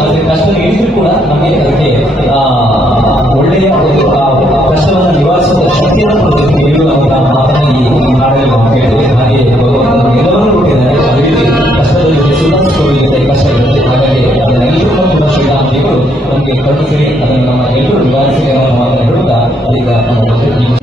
ಅದಕ್ಕೆ ಕಷ್ಟ ಇದ್ರೂ ಕೂಡ ನಮಗೆ ಅದಕ್ಕೆ ಒಳ್ಳೆಯ ಒಂದು ಕಷ್ಟವನ್ನು ನಿವಾರಿಸುವ ಶಕ್ತಿಯನ್ನು ಕೊಡ್ತೀವಿ ನೀಡುವಂತಹ ಮಾತನ್ನು ಈ ಹಾಡಲ್ಲಿ ನಾವು ಹೇಳಿದೆ. ಹಾಗೆ ಎಲ್ಲವನ್ನೂ ಕೊಟ್ಟಿದ್ದಾರೆ. ಅದೇ ರೀತಿ ಕಷ್ಟದಲ್ಲಿ ಸುಧಾರಿಸಿಕೊಳ್ಳಲಿಕ್ಕೆ ಕಷ್ಟ ಇರುತ್ತೆ. ಹಾಗಾಗಿ ಅದನ್ನೆಲ್ಲರೂ ಕೂಡ ಶ್ರೀರಾಮದೇವರು ನಮಗೆ ಕರುಣಿಸಿ ಅದನ್ನು ನಮ್ಮ ಎಲ್ಲರೂ ನಿವಾರಿಸಿ ಅನ್ನೋ ಮಾತನ್ನು ಹೇಳುತ್ತಾ ಅದೀಗ ನಮ್ಮ